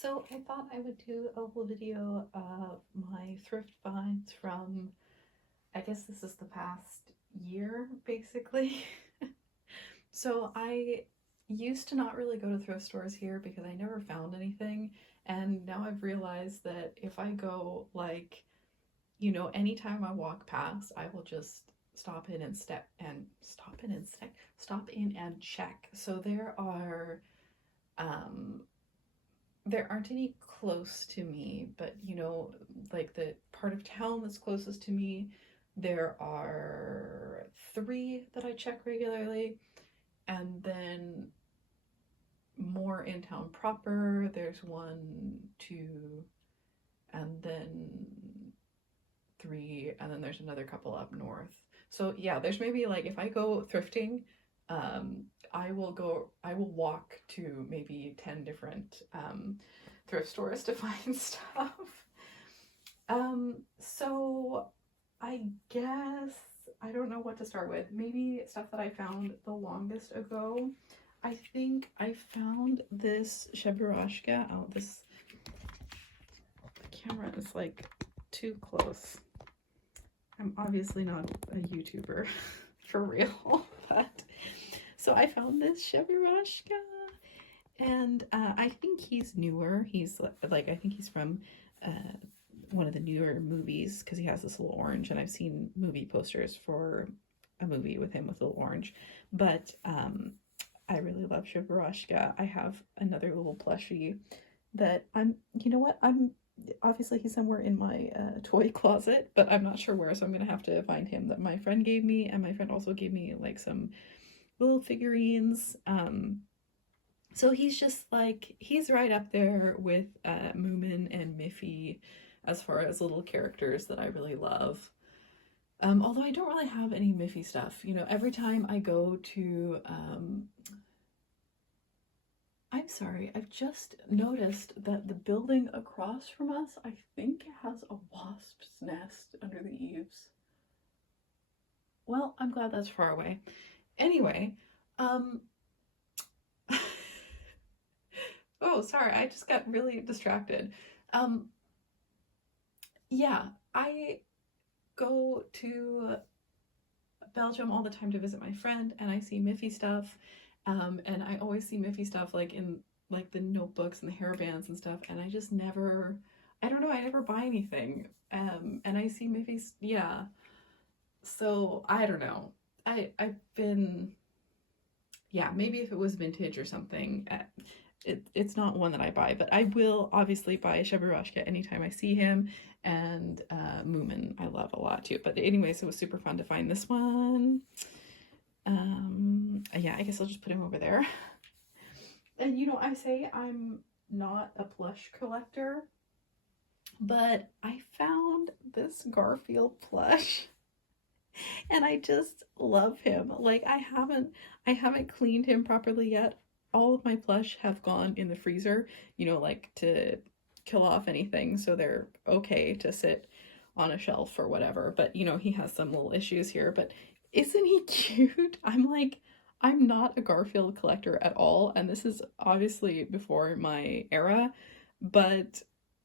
So I thought I would do a little video of my thrift finds from, I guess this is the past year, basically. So I used to not really go to thrift stores here because I never found anything. And now I've realized that if I go, anytime I walk past, I will just stop in and check. So um there aren't any close to me, but like the part of town that's closest to me, there are three that I check regularly, and then more in town proper, there's one, two, and then three, and then there's another couple up north. So yeah, there's maybe like if I go thrifting, I will walk to maybe 10 different thrift stores to find stuff. So I guess I don't know what to start with. Maybe stuff that I found the longest ago. I think I found this Cheburashka. Oh, this the camera is like too close. I'm obviously not a YouTuber for real, but so I found this Cheburashka, and I think he's newer. He's like I think he's from one of the newer movies because he has this little orange, and I've seen movie posters for a movie with him with little orange. But I really love Cheburashka. I have another little plushie that you know what, I'm obviously he's somewhere in my toy closet, but I'm not sure where, so I'm gonna have to find him. That my friend gave me, and my friend also gave me like some little figurines. So he's just like, he's right up there with Moomin and Miffy as far as little characters that I really love. Although I don't really have any Miffy stuff. Every time I go to I'm sorry, I've just noticed that the building across from us, I think, has a wasp's nest under the eaves. Well, I'm glad that's far away. Anyway, um, oh, sorry, I just got really distracted. Um, yeah, I go to Belgium all the time to visit my friend, and I see Miffy stuff. And I always see Miffy stuff like in like the notebooks and the hairbands and stuff, and I just never, I don't know, I never buy anything. And I see Miffy's, yeah. So I don't know. I've been, yeah, maybe if it was vintage or something. It's not one that I buy, but I will obviously buy Cheburashka anytime I see him, and Moomin I love a lot too. But anyways, it was super fun to find this one. Yeah, I guess I'll just put him over there. And I say I'm not a plush collector, but I found this Garfield plush and I just love him. Like I haven't cleaned him properly yet. All of my plush have gone in the freezer, like to kill off anything, so they're okay to sit on a shelf or whatever. But he has some little issues here, but isn't he cute? I'm not a Garfield collector at all, and this is obviously before my era, but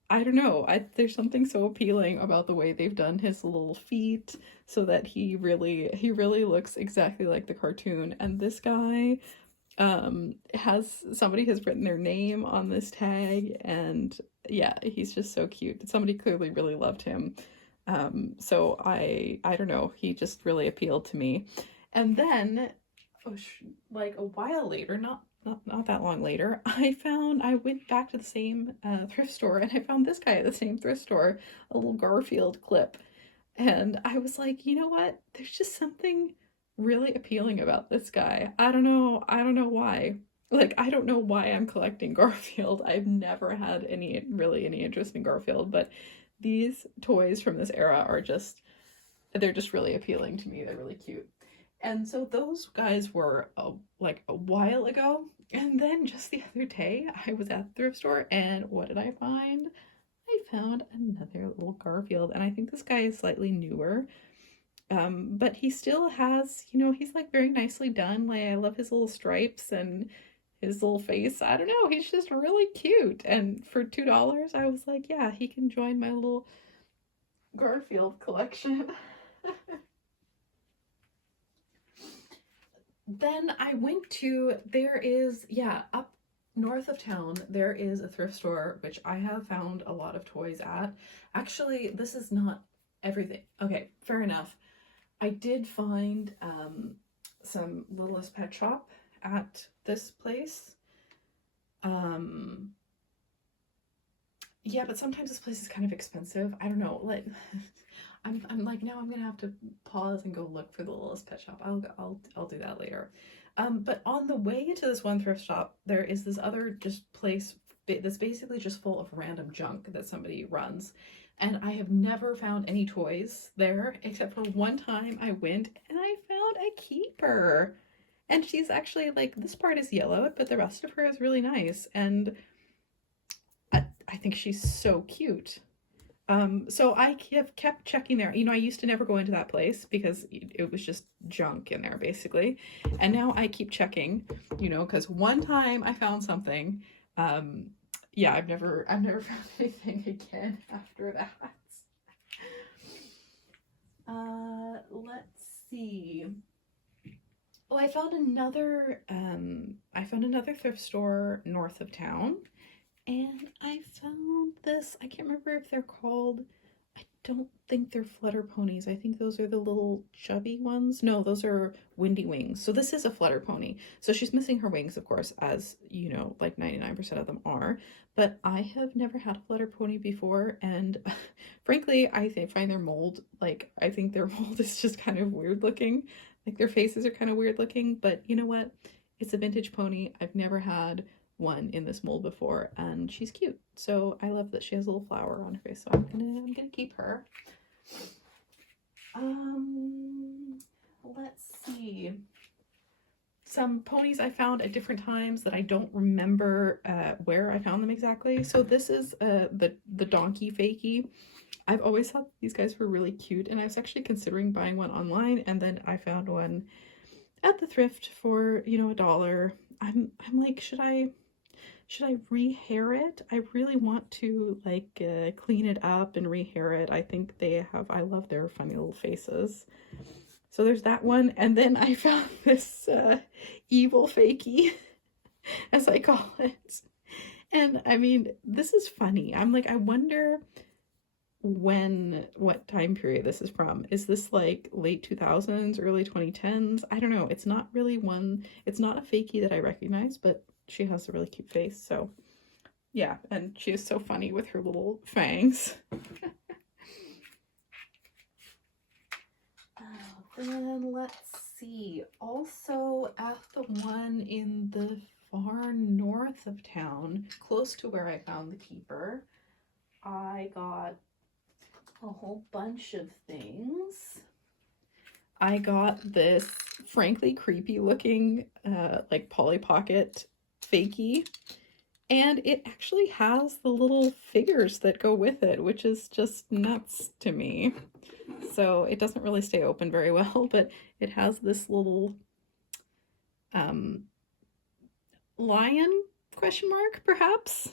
I don't know. There's something so appealing about the way they've done his little feet so that he really looks exactly like the cartoon. And this guy somebody has written their name on this tag, and yeah, he's just so cute. Somebody clearly really loved him. So I don't know, he just really appealed to me. And then like a while later, not that long later, I went back to the same thrift store, and I found this guy at the same thrift store, a little Garfield clip. And I was like, you know what? There's just something really appealing about this guy. I don't know. I don't know why. Like, I don't know why I'm collecting Garfield. I've never had any interest in Garfield, but these toys from this era they're just really appealing to me. They're really cute. And so those guys were like a while ago. And then just the other day, I was at the thrift store, and what did I find? I found another little Garfield, and I think this guy is slightly newer. But he still has, he's like very nicely done. Like, I love his little stripes, and his little face. I don't know. He's just really cute. And for $2, I was like, yeah, he can join my little Garfield collection. Then I went to, there is, yeah, up north of town, there is a thrift store, which I have found a lot of toys at. Actually, this is not everything. Okay, fair enough. I did find some Littlest Pet Shop at this place. Yeah, but sometimes this place is kind of expensive. I don't know. Like, I'm like, now I'm gonna have to pause and go look for the Littlest Pet Shop. I'll do that later. But on the way to this one thrift shop, there is this other just place that's basically just full of random junk that somebody runs. And I have never found any toys there, except for one time I went and I found a keeper. And she's actually like, this part is yellowed, but the rest of her is really nice. And I think she's so cute. So I have kept checking there. You know, I used to never go into that place because it was just junk in there basically. And now I keep checking, you know, because one time I found something. Yeah, I've never found anything again after that. Let's see. Oh, I found another thrift store north of town. And I found this, I can't remember if they're called, I don't think they're flutter ponies. I think those are the little chubby ones. No, those are windy wings. So this is a flutter pony. So she's missing her wings, of course, as you know, like 99% of them are. But I have never had a flutter pony before. And frankly, find their mold, like, I think their mold is just kind of weird looking. Like their faces are kind of weird looking. But you know what? It's a vintage pony. I've never had one in this mold before, and she's cute. So I love that she has a little flower on her face. So I'm gonna keep her. Let's see. Some ponies I found at different times that I don't remember where I found them exactly. So this is the donkey fakie. I've always thought these guys were really cute, and I was actually considering buying one online, and then I found one at the thrift for, you know, $1. I'm like, should I rehair it? I really want to like clean it up and rehair it. I think I love their funny little faces. So there's that one. And then I found this evil fakie, as I call it. And I mean, this is funny. I'm like, I wonder what time period this is from. Is this like late 2000s, early 2010s? I don't know. It's not really it's not a fakie that I recognize, but she has a really cute face. So yeah, and she is so funny with her little fangs. Then let's see. Also at the one in the far north of town, close to where I found the keeper, I got a whole bunch of things. I got this frankly creepy looking like Polly Pocket fakie, and it actually has the little figures that go with it, which is just nuts to me. So it doesn't really stay open very well, but it has this little lion question mark perhaps,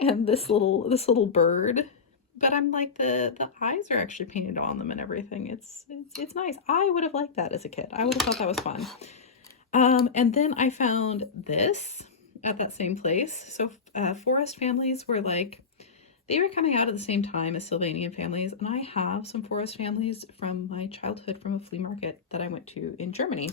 and this little bird. But I'm like, the eyes are actually painted on them and everything. It's nice. I would have liked that as a kid. I would have thought that was fun. And then I found this at that same place. So Forest families were like, they were coming out at the same time as Sylvanian families. And I have some Forest families from my childhood from a flea market that I went to in Germany.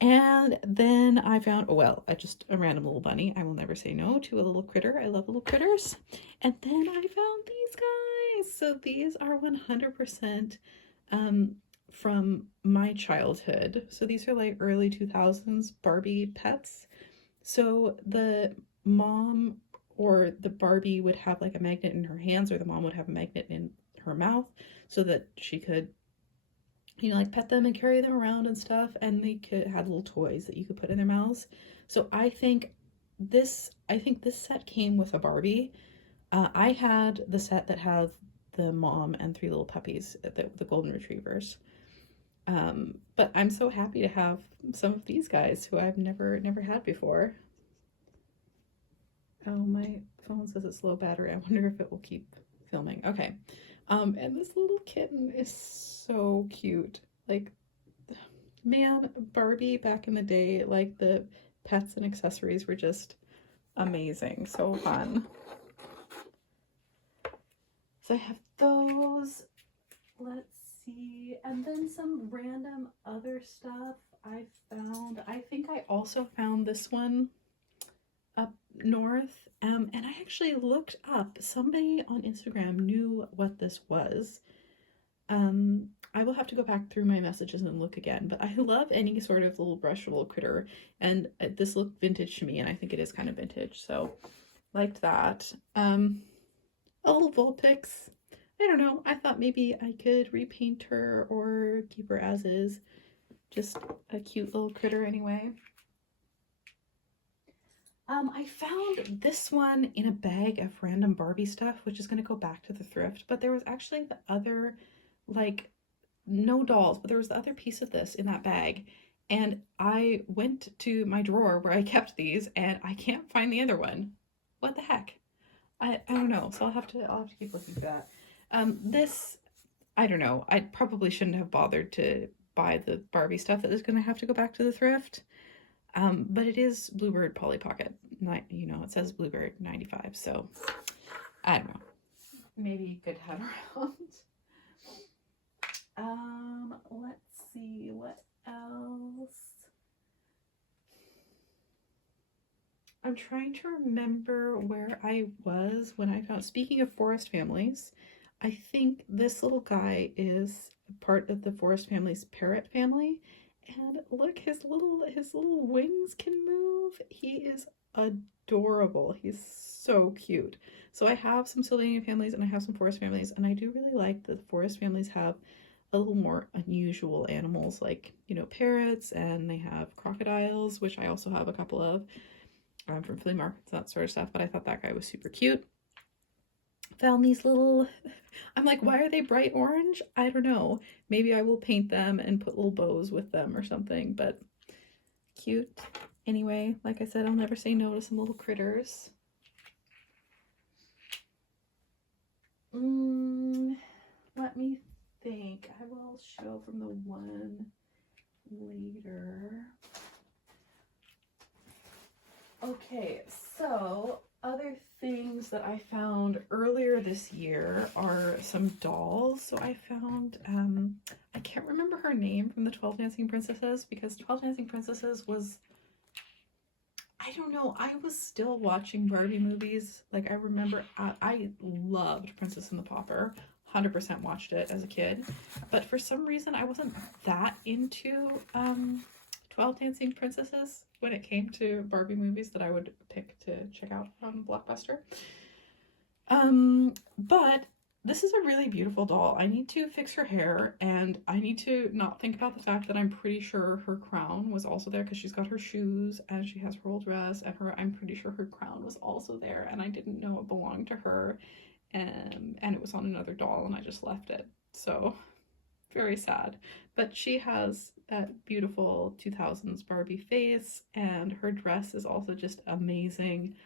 And then I found, just a random little bunny. I will never say no to a little critter. I love little critters. And then I found these guys. So these are 100% from my childhood. So these are like early 2000s Barbie pets. So the mom or the Barbie would have like a magnet in her hands, or the mom would have a magnet in her mouth so that she could, you know, like pet them and carry them around and stuff, and they could have little toys that you could put in their mouths. So I think this set came with a Barbie. I had the set that have the mom and 3 little puppies, the golden retrievers. But I'm so happy to have some of these guys who I've never had before. Oh, my phone says it's low battery. I wonder if it will keep filming. Okay. And this little kitten is so cute. Like, man, Barbie back in the day, like the pets and accessories were just amazing. So fun. So I have those. Let's see. And then some random other stuff I found. I think I also found this one up north. And I actually looked up. Somebody on Instagram knew what this was. I will have to go back through my messages and look again, but I love any sort of little brushable critter, and this looked vintage to me, and I think it is kind of vintage, so liked that. A little Vulpix. I don't know, I thought maybe I could repaint her or keep her as is. Just a cute little critter anyway. I found this one in a bag of random Barbie stuff, which is going to go back to the thrift, but there was actually the other, like, no dolls, but there was the other piece of this in that bag, and I went to my drawer where I kept these, and I can't find the other one. What the heck? I don't know, so I'll have to keep looking for that. This, I don't know, I probably shouldn't have bothered to buy the Barbie stuff that is going to have to go back to the thrift. But it is Bluebird Polly Pocket. Not, you know, it says Bluebird 95, so I don't know. Maybe good to have around. Let's see, what else? I'm trying to remember where I was when I found, speaking of forest families, I think this little guy is part of the forest family's parrot family. And look, his little wings can move. He is adorable. He's so cute. So I have some Sylvanian families and I have some forest families, and I do really like that the forest families have a little more unusual animals, like, you know, parrots, and they have crocodiles, which I also have a couple of from flea markets, that sort of stuff. But I thought that guy was super cute. Found these little, I'm like, why are they bright orange? I don't know. Maybe I will paint them and put little bows with them or something, but cute. Anyway, like I said, I'll never say no to some little critters. Let me think. I will show from the one later. Okay, so other things that I found earlier this year are some dolls. So I found, I can't remember her name from the 12 Dancing Princesses, because 12 Dancing Princesses was, I don't know, I was still watching Barbie movies. Like, I remember, I loved Princess and the Pauper. 100% watched it as a kid, but for some reason I wasn't that into 12 Dancing Princesses when it came to Barbie movies that I would pick to check out on Blockbuster. But this is a really beautiful doll. I need to fix her hair, and I need to not think about the fact that I'm pretty sure her crown was also there, because she's got her shoes and she has her whole dress, and I'm pretty sure her crown was also there, and I didn't know it belonged to her. And it was on another doll, and I just left it. So very sad. But she has that beautiful 2000s Barbie face, and her dress is also just amazing.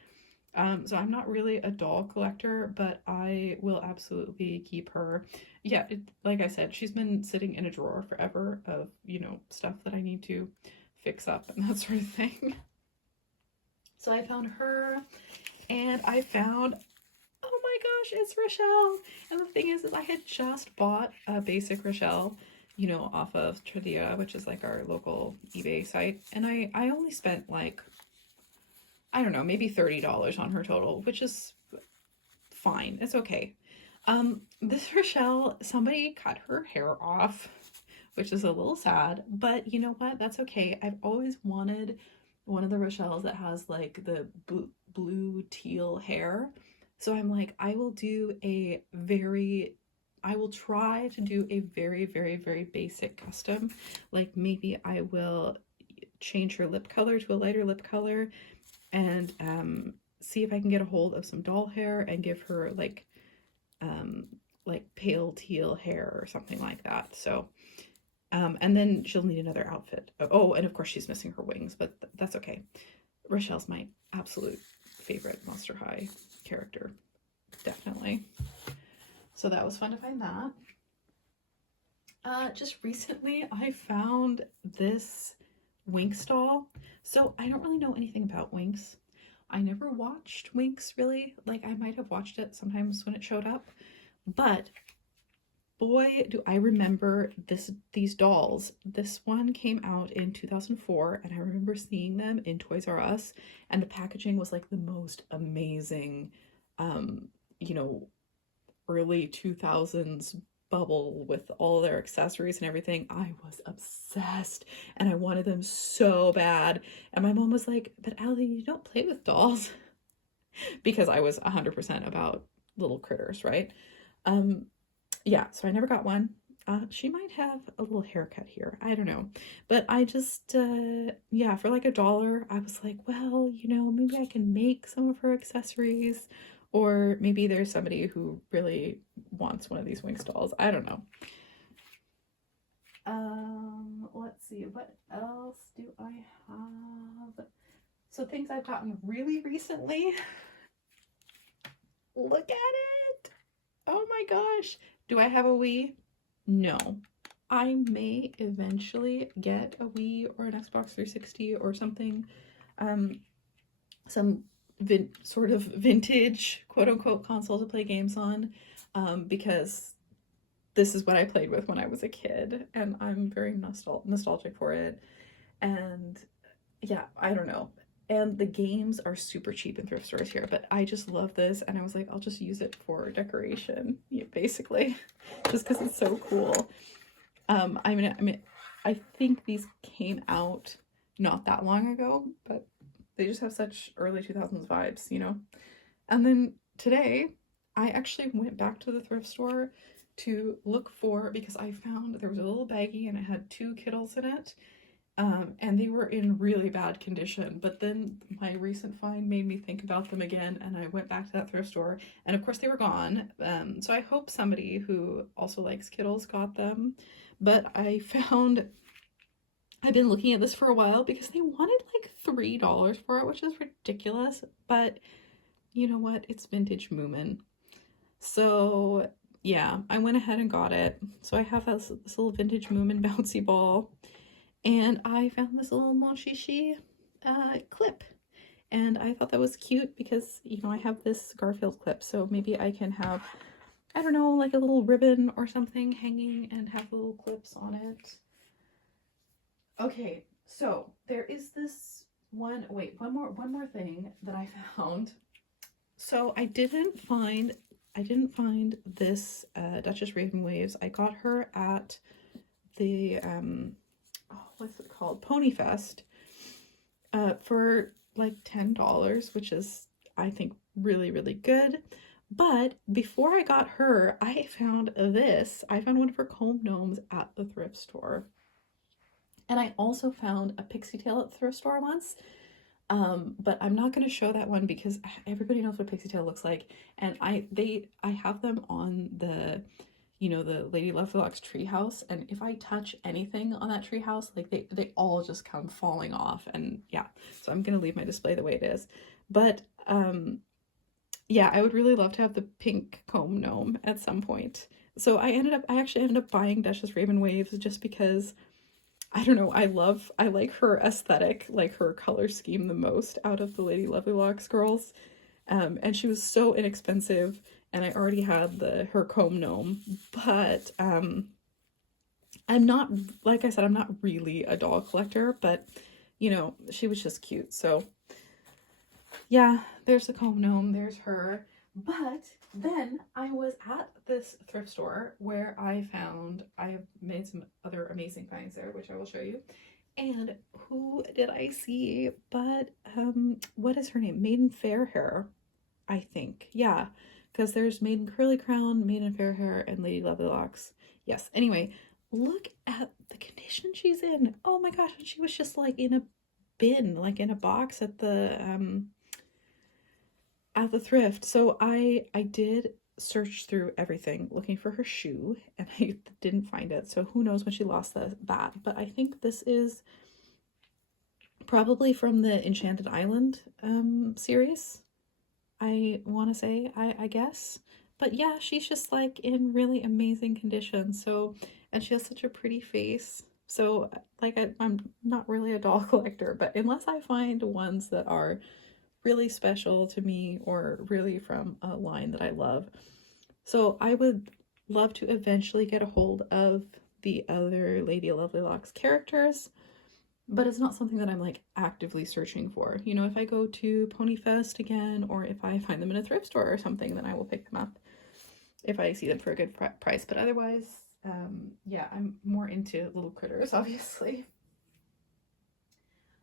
So I'm not really a doll collector, but I will absolutely keep her. Yeah, like I said, she's been sitting in a drawer forever of, you know, stuff that I need to fix up and that sort of thing. So I found her, and I found, oh my gosh, it's Rochelle. And the thing is I had just bought a basic Rochelle, you know, off of Tradera, which is like our local eBay site. And I only spent like, I don't know, maybe $30 on her total, which is fine. It's okay. This Rochelle, somebody cut her hair off, which is a little sad, but you know what? That's okay. I've always wanted one of the Rochelles that has like the blue teal hair. So I'm like, I will try to do a very, very, very basic custom. Like, maybe I will change her lip color to a lighter lip color, and see if I can get a hold of some doll hair and give her like pale teal hair or something like that. So And then she'll need another outfit. Oh, and of course she's missing her wings, but that's okay. Rochelle's my absolute favorite Monster High character, definitely. So that was fun to find that. Just recently I found this Winx doll. So I don't really know anything about Winx. I never watched Winx really. Like, I might have watched it sometimes when it showed up, but boy, do I remember these dolls. This one came out in 2004, and I remember seeing them in Toys R Us, and the packaging was like the most amazing, you know, early 2000s bubble with all their accessories and everything. I was obsessed, and I wanted them so bad. And my mom was like, "But Allie, you don't play with dolls," because I was 100% about little critters, right? Yeah, so I never got one. She might have a little haircut here. I don't know. But I just, yeah, for like $1, I was like, well, you know, maybe I can make some of her accessories. Or maybe there's somebody who really wants one of these Winx dolls. I don't know. Let's see. What else do I have? So things I've gotten really recently. Look at it. Oh my gosh. Do I have a Wii? No. I may eventually get a Wii or an Xbox 360 or something. Some sort of vintage, quote unquote, console to play games on. Because this is what I played with when I was a kid, and I'm very nostalgic for it. And yeah, I don't know. And the games are super cheap in thrift stores here, but I just love this, and I was like, I'll just use it for decoration, yeah, basically, just because it's so cool. I mean, I think these came out not that long ago, but they just have such early 2000s vibes, you know? And then today, I actually went back to the thrift store to look for, because I found there was a little baggie and it had 2 Kittles in it. And they were in really bad condition, but then my recent find made me think about them again, and I went back to that thrift store, and of course they were gone. So I hope somebody who also likes Kittles got them, but I've been looking at this for a while because they wanted like $3 for it, which is ridiculous, but you know what? It's vintage Moomin. So yeah, I went ahead and got it. So I have this little vintage Moomin bouncy ball. And I found this little Monchichi clip, and I thought that was cute because, you know, I have this Garfield clip, so maybe I can have, I don't know, like a little ribbon or something hanging and have little clips on it. Okay, so there is this one more thing that I found. So I didn't find this Duchess Raven Waves. I got her at the what's it called? Pony Fest, for like $10, which is, I think, really, really good. But before I got her, I found one of her comb gnomes at the thrift store. And I also found a pixie tail at the thrift store once. But I'm not going to show that one because everybody knows what pixie tail looks like. And I have them on the, you know, the Lady Lovelock's treehouse, and if I touch anything on that treehouse, like they all just come falling off. And yeah, so I'm gonna leave my display the way it is. But yeah, I would really love to have the pink comb gnome at some point. So I actually ended up buying Duchess Raven Waves just because, I don't know, I like her aesthetic, like her color scheme the most out of the Lady Lovelocks girls. And she was so inexpensive, and I already had her comb gnome, but I'm not, like I said, I'm not really a doll collector, but you know, she was just cute. So yeah, there's the comb gnome, there's her. But then I was at this thrift store where I have made some other amazing finds there, which I will show you. And who did I see but what is her name? Maiden Fairhair, I think. Yeah, because there's Maiden Curly Crown, Maiden Fairhair, and Lady Lovelocks. Yes. Anyway, look at the condition she's in. Oh my gosh, and she was just like in a bin, like in a box at the thrift. So I did searched through everything looking for her shoe, and I didn't find it. So who knows when she lost that. But I think this is probably from the Enchanted Island series. I want to say, I guess. But yeah, she's just like in really amazing condition. So, and she has such a pretty face. So, like, I'm not really a doll collector, but unless I find ones that are really special to me or really from a line that I love. So, I would love to eventually get a hold of the other Lady Lovely Locks characters, but it's not something that I'm like actively searching for. You know, if I go to Ponyfest again, or if I find them in a thrift store or something, then I will pick them up if I see them for a good price. But otherwise, yeah, I'm more into little critters, obviously.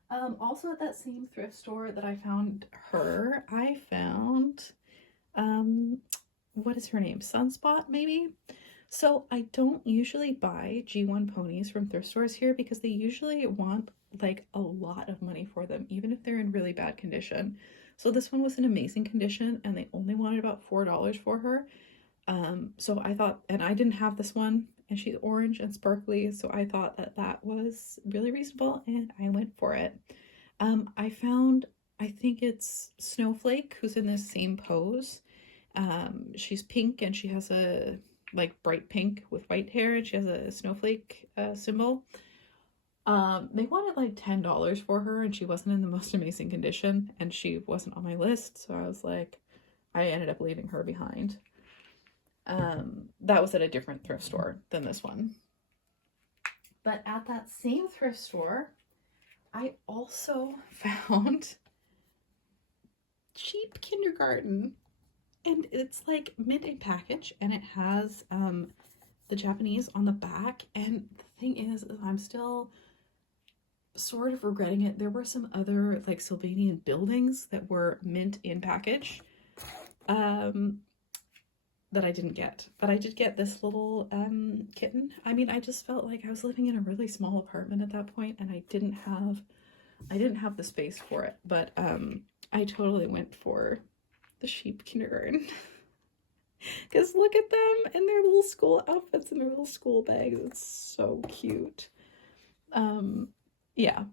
Also at that same thrift store that I found her, I found, what is her name? Sunspot, maybe? So I don't usually buy G1 ponies from thrift stores here because they usually want like a lot of money for them, even if they're in really bad condition. So this one was in amazing condition and they only wanted about $4 for her. So I thought, and I didn't have this one, and she's orange and sparkly, so I thought that that was really reasonable and I went for it. I found, I think it's Snowflake, who's in this same pose. She's pink and she has a like bright pink with white hair, and she has a snowflake symbol. They wanted like $10 for her, and she wasn't in the most amazing condition, and she wasn't on my list, so I was like, I ended up leaving her behind. That was at a different thrift store than this one. But at that same thrift store, I also found cheap kindergarten. And it's like mint in package, and it has the Japanese on the back. And the thing is, I'm still sort of regretting it. There were some other like Sylvanian buildings that were mint in package that I didn't get. But I did get this little kitten. I mean, I just felt like I was living in a really small apartment at that point, and I didn't have the space for it. But I totally went for the sheep kindergarten. Because look at them in their little school outfits and their little school bags. It's so cute. Yeah.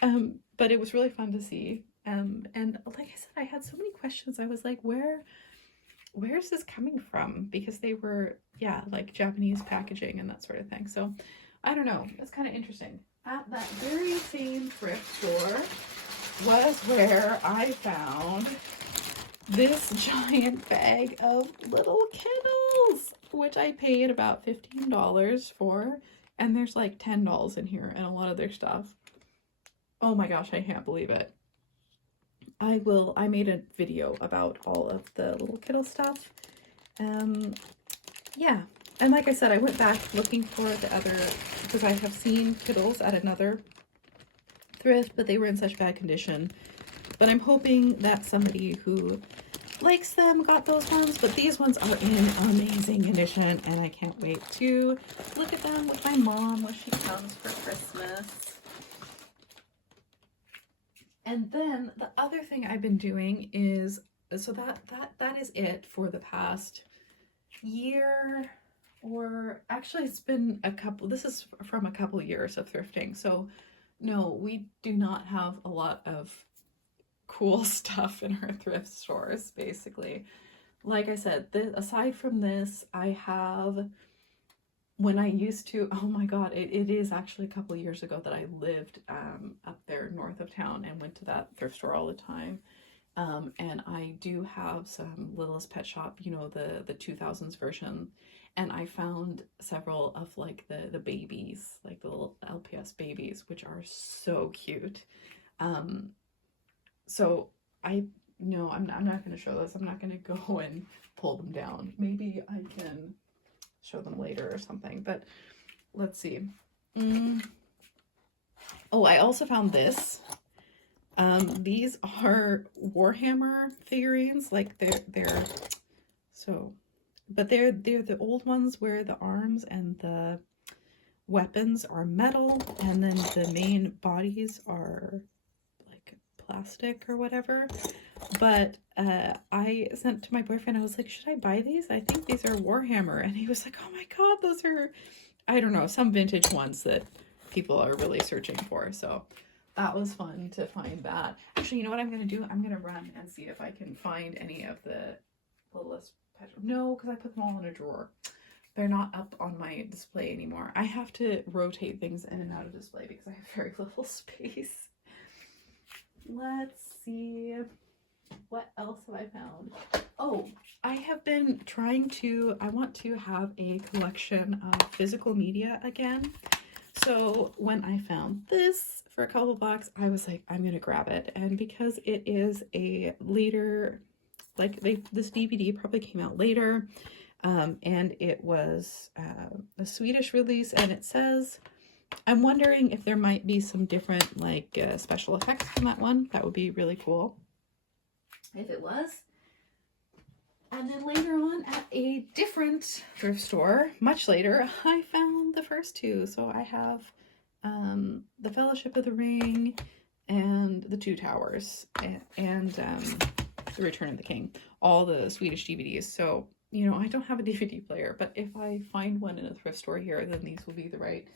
But it was really fun to see. And like I said, I had so many questions. I was like, where's this coming from? Because they were, yeah, like Japanese packaging and that sort of thing. So I don't know. It's kind of interesting. At that very same thrift store was where I found this giant bag of little Kittles, which I paid about $15 for, and there's like $10 in here and a lot of their stuff. Oh my gosh, I can't believe it. I made a video about all of the little Kittle stuff. Yeah, and like I said, I went back looking for the other, because I have seen Kittles at another thrift, but they were in such bad condition. But I'm hoping that somebody who likes them got those ones, but these ones are in amazing condition, and I can't wait to look at them with my mom when she comes for Christmas. And then the other thing I've been doing is, so that is it for the past year, or actually it's been a couple, this is from a couple years of thrifting. So no, we do not have a lot of cool stuff in our thrift stores, basically. Like I said, aside from this, I have, when I used to, oh my god, it is actually a couple years ago that I lived up there north of town and went to that thrift store all the time. And I do have some Littlest Pet Shop, you know, the 2000s version, and I found several of like the babies, like the little LPS babies, which are so cute. So no, I'm not going to show those. I'm not going to go and pull them down. Maybe I can show them later or something, but let's see. Oh, I also found this. These are Warhammer figurines, like they're so, but they're the old ones where the arms and the weapons are metal, and then the main bodies are like plastic or whatever. But I sent to my boyfriend, I was like, should I buy these? I think these are Warhammer. And he was like, oh my God, those are, I don't know, some vintage ones that people are really searching for. So that was fun to find that. Actually, you know what I'm going to do? I'm going to run and see if I can find any of the littlest pet. No, because I put them all in a drawer. They're not up on my display anymore. I have to rotate things in and out of display because I have very little space. Let's see. What else have I found? Oh, I have been I want to have a collection of physical media again. So when I found this for a couple bucks, I was like, I'm gonna grab it. And because it is a later, this DVD probably came out later, and it was a Swedish release, and it says, I'm wondering if there might be some different special effects from that one. That would be really cool if it was. And then later on at a different thrift store, much later, I found the first two. So I have the Fellowship of the Ring and the Two Towers and the Return of the King, all the Swedish DVDs. So, you know, I don't have a DVD player, but if I find one in a thrift store here, then these will be the right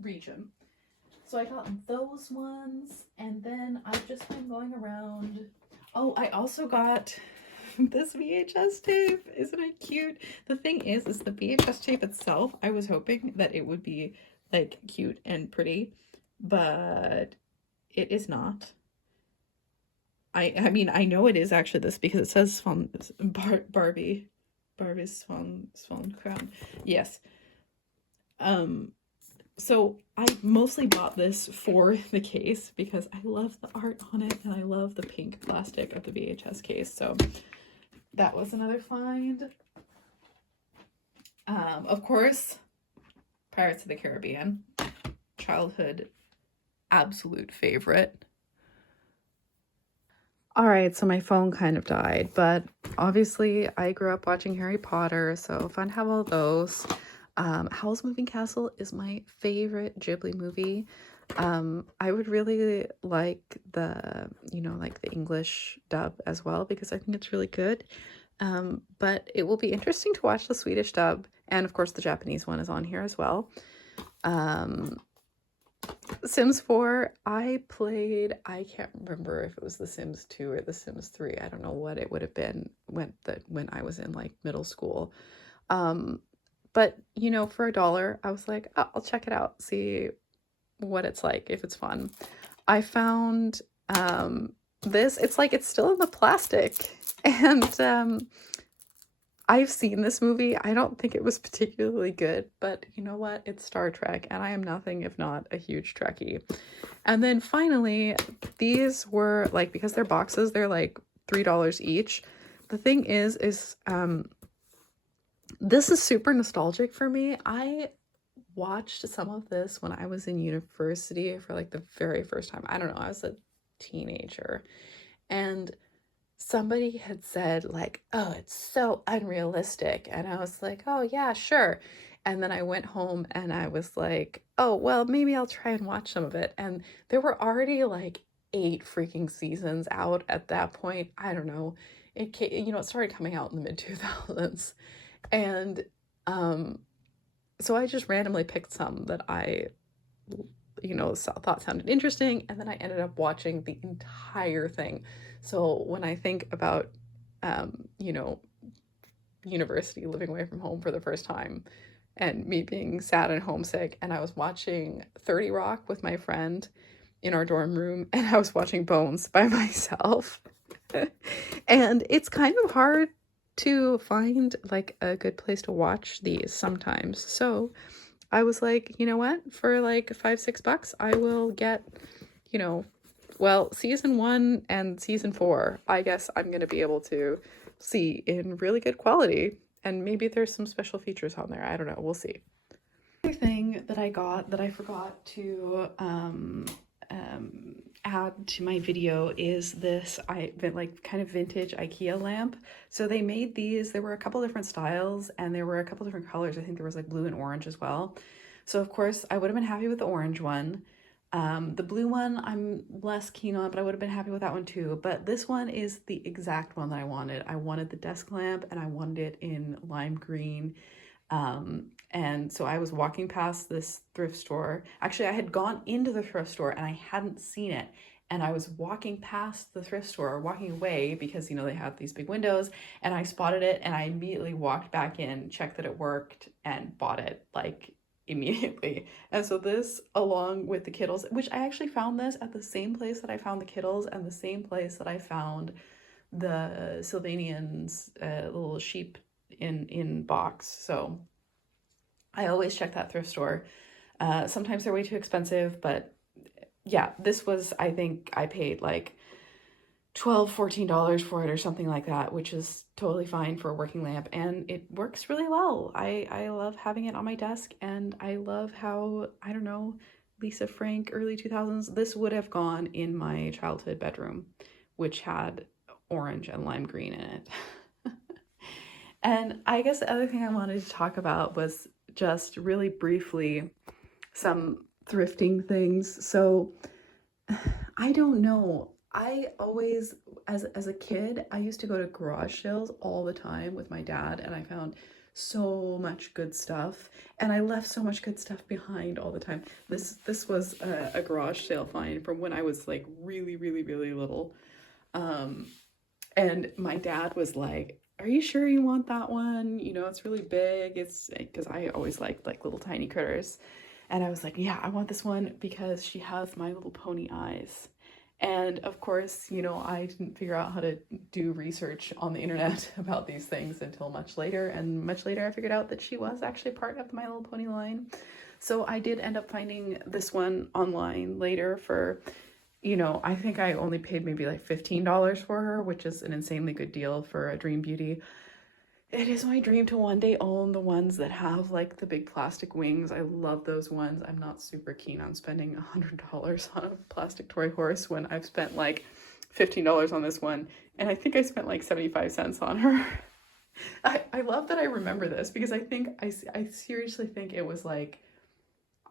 region. So I got those ones, and then I've just been going around. Oh, I also got this VHS tape. Isn't it cute? The thing is the VHS tape itself, I was hoping that it would be like cute and pretty, but it is not. I mean, I know it is actually this because it says Barbie's Swan Crown. Yes. So I mostly bought this for the case because I love the art on it and I love the pink plastic of the VHS case. So that was another find. Of course, Pirates of the Caribbean, childhood absolute favorite. All right, so my phone kind of died, but obviously I grew up watching Harry Potter, so fun to have all those. Howl's Moving Castle is my favorite Ghibli movie. I would really like the English dub as well because I think it's really good. But it will be interesting to watch the Swedish dub, and of course the Japanese one is on here as well. Sims 4, I can't remember if it was The Sims 2 or The Sims 3. I don't know what it would have been when I was in like middle school. But you know, for $1, I was like, oh, I'll check it out, see what it's like, if it's fun. I found this. It's still in the plastic, and I've seen this movie. I don't think it was particularly good, but you know what? It's Star Trek, and I am nothing if not a huge Trekkie. And then finally, these were because they're boxes, they're like $3 each. The thing is this is super nostalgic for me. I watched some of this when I was in university for like the very first time. I don't know, I was a teenager, and somebody had said oh, it's so unrealistic, and I was like, oh yeah, sure. And then I went home and I was like, oh well, maybe I'll try and watch some of it. And there were already 8 freaking seasons out at that point. I don't know, it started coming out in the mid-2000s, and so I just randomly picked some that I thought sounded interesting, and then I ended up watching the entire thing. So when I think about university, living away from home for the first time, and me being sad and homesick, and I was watching 30 Rock with my friend in our dorm room, and I was watching Bones by myself. And it's kind of hard to find a good place to watch these sometimes. So I was like, you know what? For $5-6, I will get, season 1 and season 4. I guess I'm going to be able to see in really good quality. And maybe there's some special features on there. I don't know. We'll see. Another thing that I got that I forgot to add to my video is this kind of vintage IKEA lamp. So they made these. There were a couple different styles and there were a couple different colors. I think there was blue and orange as well. So of course I would have been happy with the orange one. The blue one I'm less keen on, but I would have been happy with that one too. But this one is the exact one that I wanted. I wanted the desk lamp and I wanted it in lime green. And so I was walking past this thrift store. Actually, I had gone into the thrift store and I hadn't seen it. And I was walking past the thrift store, walking away because, you know, they have these big windows, and I spotted it and I immediately walked back in, checked that it worked, and bought it like immediately. And so this, along with the Kittles, which I actually found this at the same place that I found the Kittles and the same place that I found the Sylvanians little sheep in box. So I always check that thrift store. Sometimes they're way too expensive, but yeah, this was, I think I paid like $12-14 for it or something like that, which is totally fine for a working lamp, and it works really well. I love having it on my desk, and I love how, I don't know, Lisa Frank, early 2000s, this would have gone in my childhood bedroom, which had orange and lime green in it. And I guess the other thing I wanted to talk about was just really briefly some thrifting things. So I don't know. I always, as a kid, I used to go to garage sales all the time with my dad, and I found so much good stuff, and I left so much good stuff behind all the time. This was a garage sale find from when I was like really, really, really little. And my dad was like, "Are you sure you want that one? You know, it's really big." It's because I always liked like little tiny critters. And I was like, "Yeah, I want this one because she has My Little Pony eyes." And of course, you know, I didn't figure out how to do research on the internet about these things until much later. And much later, I figured out that she was actually part of the My Little Pony line. So I did end up finding this one online later for, you know, I think I only paid maybe like $15 for her, which is an insanely good deal for a Dream Beauty. It is my dream to one day own the ones that have like the big plastic wings. I love those ones. I'm not super keen on spending $100 on a plastic toy horse when I've spent like $15 on this one. And I think I spent like 75 cents on her. I love that I remember this because I think, I seriously think it was like,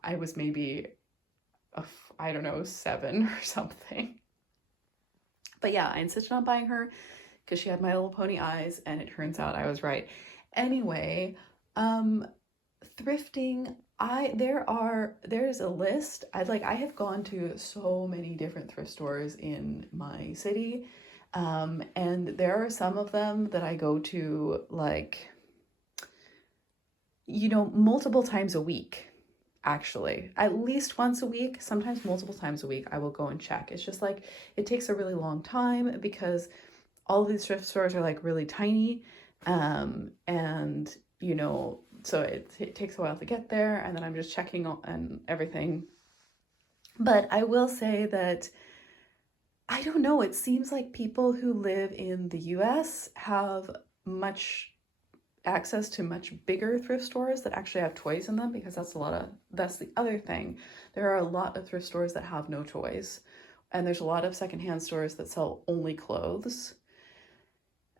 I was maybe, I don't know, 7 or something. But yeah, I insisted on buying her because she had My Little Pony eyes, and it turns out I was right. Anyway, thrifting, there's a list. I have gone to so many different thrift stores in my city. And there are some of them that I go to like, you know, multiple times a week. Actually, at least once a week, sometimes multiple times a week, I will go and check. It's just like, it takes a really long time because all of these thrift stores are like really tiny. And you know, so it takes a while to get there, and then I'm just checking and everything. But I will say that, I don't know, it seems like people who live in the US have much access to much bigger thrift stores that actually have toys in them, because that's the other thing. There are a lot of thrift stores that have no toys, and there's a lot of secondhand stores that sell only clothes.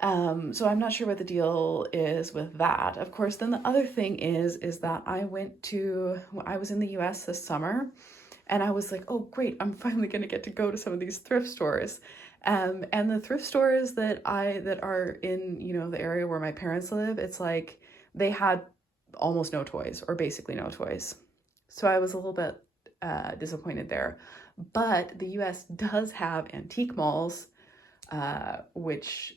So I'm not sure what the deal is with that. Of course, then the other thing is that I was in the US this summer, and I was like, oh great, I'm finally gonna get to go to some of these thrift stores. And the thrift stores that are in, you know, the area where my parents live, it's like they had almost no toys, or basically no toys. So I was a little bit disappointed there. But the US does have antique malls, which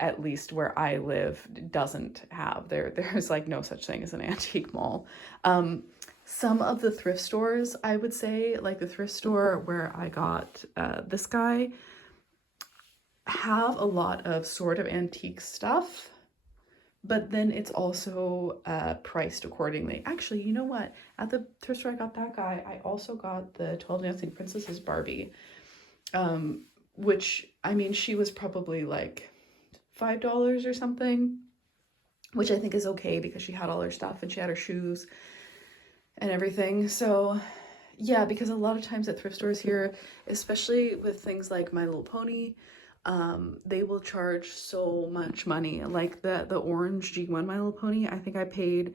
at least where I live doesn't have. There's like no such thing as an antique mall. Some of the thrift stores, I would say, like the thrift store where I got this guy, have a lot of sort of antique stuff, but then it's also priced accordingly. Actually, you know what? At the thrift store I got that guy, I also got the 12 Dancing Princesses Barbie, which, I mean, she was probably like $5 or something, which I think is okay because she had all her stuff and she had her shoes and everything. So yeah, because a lot of times at thrift stores here, especially with things like My Little Pony, they will charge so much money. Like the orange G1 My Little Pony, I think I paid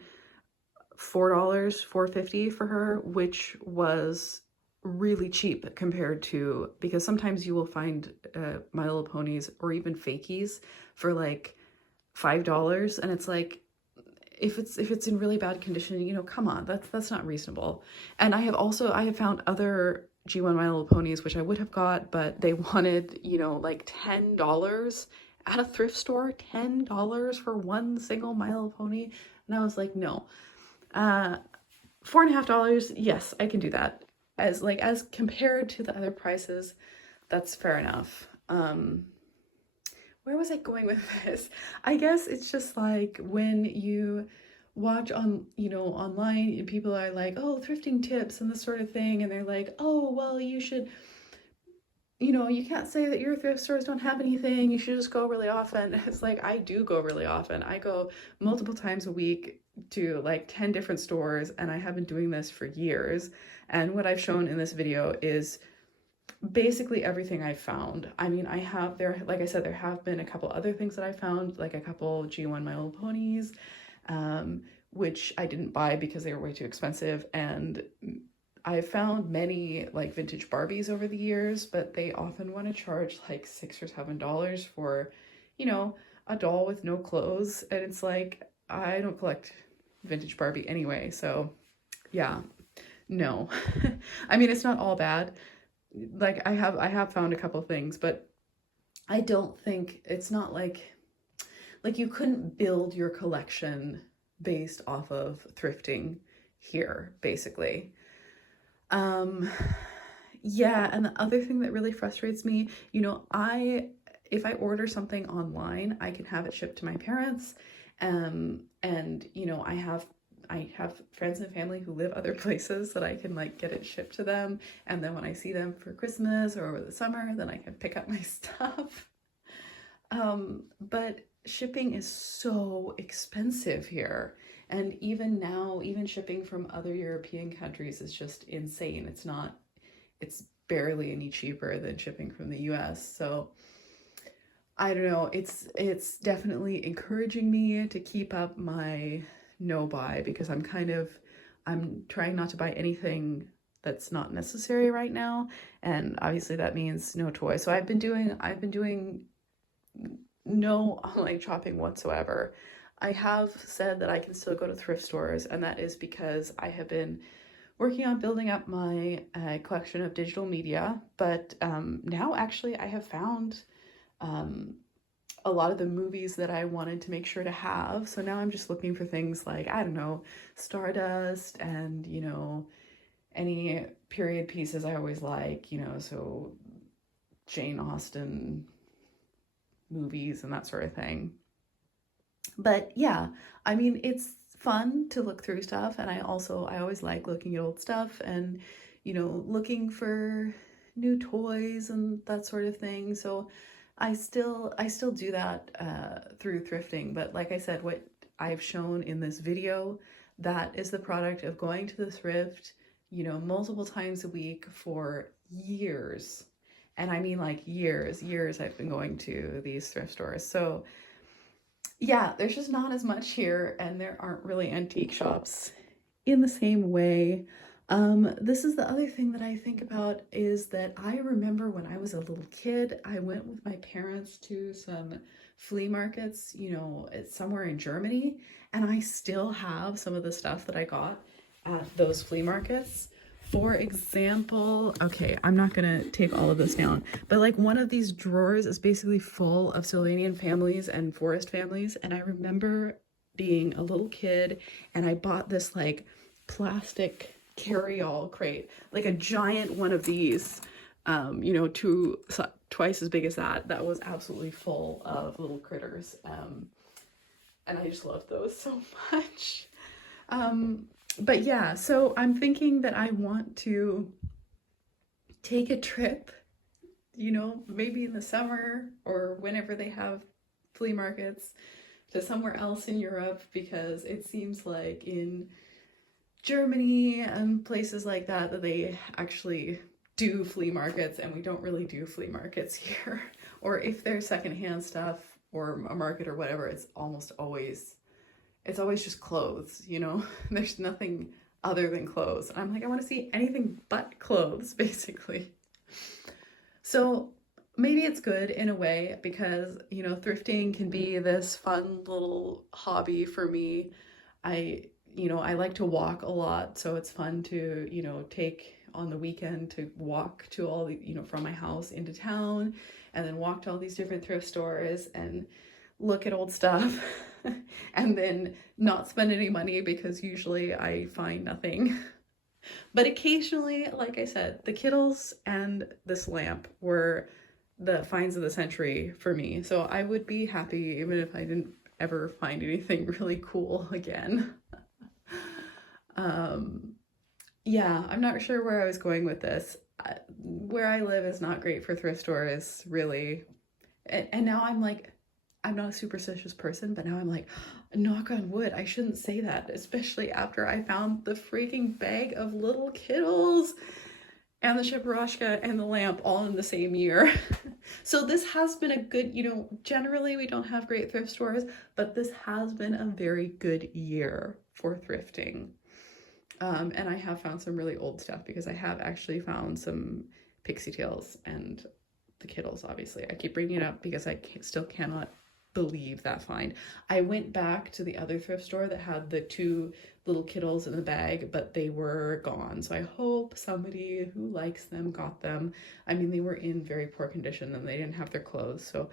$4.50 for her, which was really cheap compared to, because sometimes you will find My Little Ponies or even fakies for like $5, and it's like, if it's in really bad condition, you know, come on, that's not reasonable. And I have found other G1 My Little Ponies which I would have got, but they wanted, you know, like $10 at a thrift store, $10 for one single My Little Pony, and I was like, no. $4.50, yes, I can do that. As compared to the other prices, that's fair enough. Where was I going with this? I guess it's just like when you watch on, you know, online, and people are like, oh, thrifting tips and this sort of thing, and they're like, oh, well, you should, you know, you can't say that your thrift stores don't have anything, you should just go really often. It's like, I do go really often. I go multiple times a week to like 10 different stores, and I have been doing this for years. And what I've shown in this video is basically everything I found. I mean, like I said, there have been a couple other things that I found, like a couple G1 My Little Ponies, which I didn't buy because they were way too expensive. And I found many like vintage Barbies over the years, but they often want to charge like $6 or $7 for, you know, a doll with no clothes. And it's like, I don't collect vintage Barbie anyway. So yeah, no. I mean, it's not all bad. Like I have found a couple things, but I don't think, it's not like you couldn't build your collection based off of thrifting here, basically. Yeah, and the other thing that really frustrates me, you know, if I order something online, I can have it shipped to my parents, and you know, I have friends and family who live other places that I can like get it shipped to them, and then when I see them for Christmas or over the summer, then I can pick up my stuff. But shipping is so expensive here, and even now, even shipping from other European countries is just insane. It's barely any cheaper than shipping from the US. So I don't know, it's definitely encouraging me to keep up my no buy, because I'm trying not to buy anything that's not necessary right now, and obviously that means no toys. So I've been doing no online shopping whatsoever. I have said that I can still go to thrift stores, and that is because I have been working on building up my collection of digital media, but now actually I have found a lot of the movies that I wanted to make sure to have. So now I'm just looking for things like, I don't know, Stardust, and, you know, any period pieces I always like, you know, so Jane Austen movies and that sort of thing. But yeah, I mean, it's fun to look through stuff, and I always like looking at old stuff and, you know, looking for new toys and that sort of thing. So I still do that through thrifting. But like I said, what I've shown in this video, that is the product of going to the thrift, you know, multiple times a week for years. And I mean like years I've been going to these thrift stores. So yeah, there's just not as much here, and there aren't really antique shops in the same way. This is the other thing that I think about, is that I remember when I was a little kid, I went with my parents to some flea markets, you know, somewhere in Germany, and I still have some of the stuff that I got at those flea markets. For example, okay, I'm not gonna take all of this down, but like one of these drawers is basically full of Sylvanian families and forest families, and I remember being a little kid, and I bought this like plastic carry-all crate, like a giant one of these, you know, twice as big as that was absolutely full of little critters, and I just love those so much. But yeah, so I'm thinking that I want to take a trip, you know, maybe in the summer or whenever they have flea markets, to somewhere else in Europe, because it seems like in Germany and places like that they actually do flea markets, and we don't really do flea markets here. Or if there's secondhand stuff or a market or whatever, it's always just clothes, you know. There's nothing other than clothes. I'm like, I want to see anything but clothes, basically. So maybe it's good in a way because, you know, thrifting can be this fun little hobby for me. I like to walk a lot, so it's fun to, take on the weekend to walk to all the, from my house into town and then walk to all these different thrift stores and look at old stuff and then not spend any money because usually I find nothing. But occasionally, like I said, the Kittles and this lamp were the finds of the century for me. So I would be happy even if I didn't ever find anything really cool again. Yeah, I'm not sure where I was going with this. Where I live is not great for thrift stores, really. And now I'm like, I'm not a superstitious person, but now I'm like, knock on wood, I shouldn't say that, especially after I found the freaking bag of little Kittles and the Shibaroshka and the lamp all in the same year. So this has been a good, generally we don't have great thrift stores, but this has been a very good year for thrifting. And I have found some really old stuff because I have actually found some pixie tails and the Kittles, obviously. I keep bringing it up because I still cannot believe that find. I went back to the other thrift store that had the 2 little Kittles in the bag, but they were gone. So I hope somebody who likes them got them. I mean, they were in very poor condition and they didn't have their clothes. So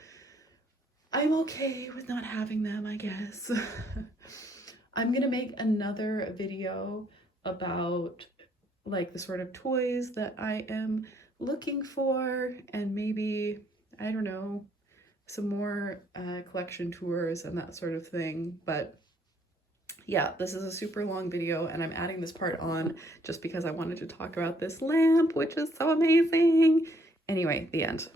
I'm okay with not having them, I guess. I'm gonna make another video about like the sort of toys that I am looking for and maybe, I don't know, some more collection tours and that sort of thing. But yeah, this is a super long video and I'm adding this part on just because I wanted to talk about this lamp, which is so amazing. Anyway, the end.